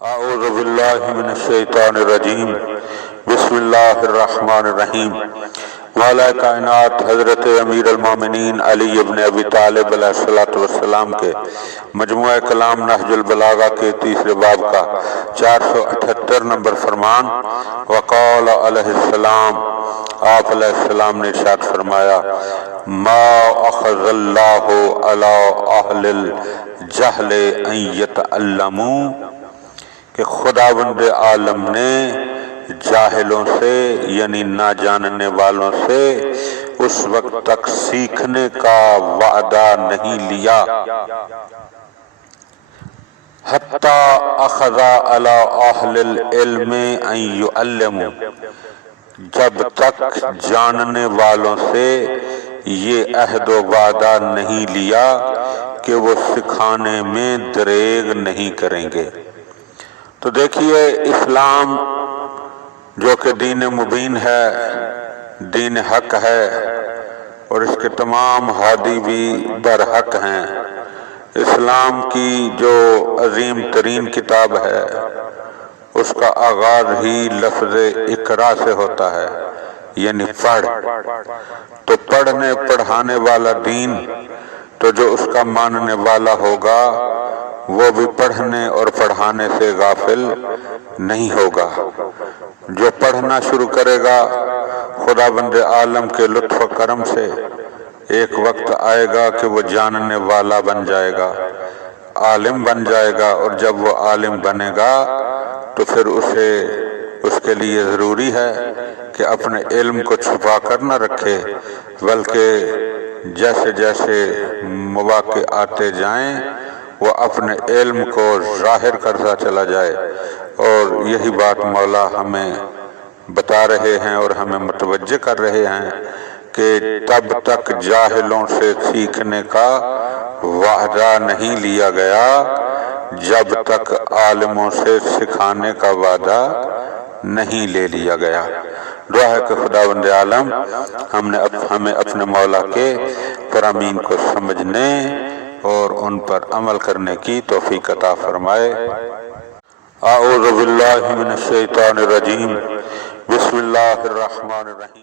اعوذ باللہ من الشیطان الرجیم بسم اللہ الرحمن الرحیم مولا کائنات حضرت امیر المومنین علی ابن ابی طالب علیہ السلام کے مجموعہ کلام نہج البلاغہ کے تیسرے باب کا 478 نمبر فرمان وقال علیہ السلام، آپ علیہ السلام نے ارشاد فرمایا، ما اخذ اللہ علی اہل الجہل ان یتعلموا، کہ خداوند عالم نے جاہلوں سے یعنی نہ جاننے والوں سے اس وقت تک سیکھنے کا وعدہ نہیں لیا حتی اخذ علی اہل العلم ان یعلموا، جب تک جاننے والوں سے یہ عہد و وعدہ نہیں لیا کہ وہ سکھانے میں دریغ نہیں کریں گے۔ تو دیکھیے، اسلام جو کہ دین مبین ہے، دین حق ہے، اور اس کے تمام ہادی بھی برحق ہیں۔ اسلام کی جو عظیم ترین کتاب ہے اس کا آغاز ہی لفظ اقرا سے ہوتا ہے، یعنی پڑھ۔ تو پڑھنے پڑھانے والا دین، تو جو اس کا ماننے والا ہوگا وہ بھی پڑھنے اور پڑھانے سے غافل نہیں ہوگا۔ جو پڑھنا شروع کرے گا خداوند عالم کے لطف و کرم سے ایک وقت آئے گا کہ وہ جاننے والا بن جائے گا، عالم بن جائے گا، اور جب وہ عالم بنے گا تو پھر اس کے لیے ضروری ہے کہ اپنے علم کو چھپا کر نہ رکھے، بلکہ جیسے جیسے مواقع آتے جائیں وہ اپنے علم کو ظاہر کرتا چلا جائے۔ اور یہی بات مولا ہمیں بتا رہے ہیں اور ہمیں متوجہ کر رہے ہیں کہ تب تک جاہلوں سے سیکھنے کا وعدہ نہیں لیا گیا جب تک عالموں سے سکھانے کا وعدہ نہیں لے لیا گیا۔ دعا ہے کہ خداوند عالم ہمیں اپنے مولا کے فرامین کو سمجھنے اور ان پر عمل کرنے کی توفیق عطا فرمائے۔ اعوذ باللہ من الشیطان الرجیم بسم اللہ الرحمن الرحیم۔